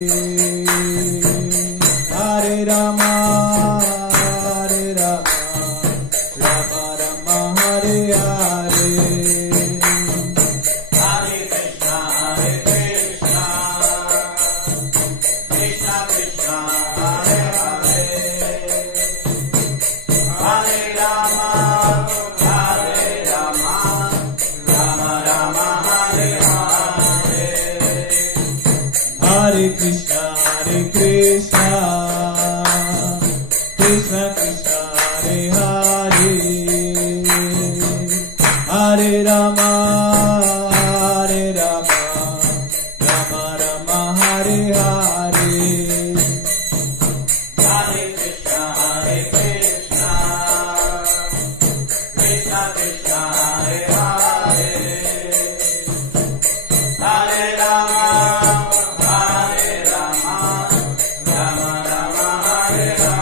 Hare Rama, Hare Rama, Rama Rama, Hare Hare. Hare Krishna, Krishna Krishna, Hare Hare. Hare Rama, Rama Rama, Hare Hare. Hare Krishna, Krishna Krishna, Hare Hare. Hare Rama, Rama Rama, Hare Hare. Hare Krishna, Krishna Krishna, Hare Hare. Hare Rama, Rama Rama, Hare Hare.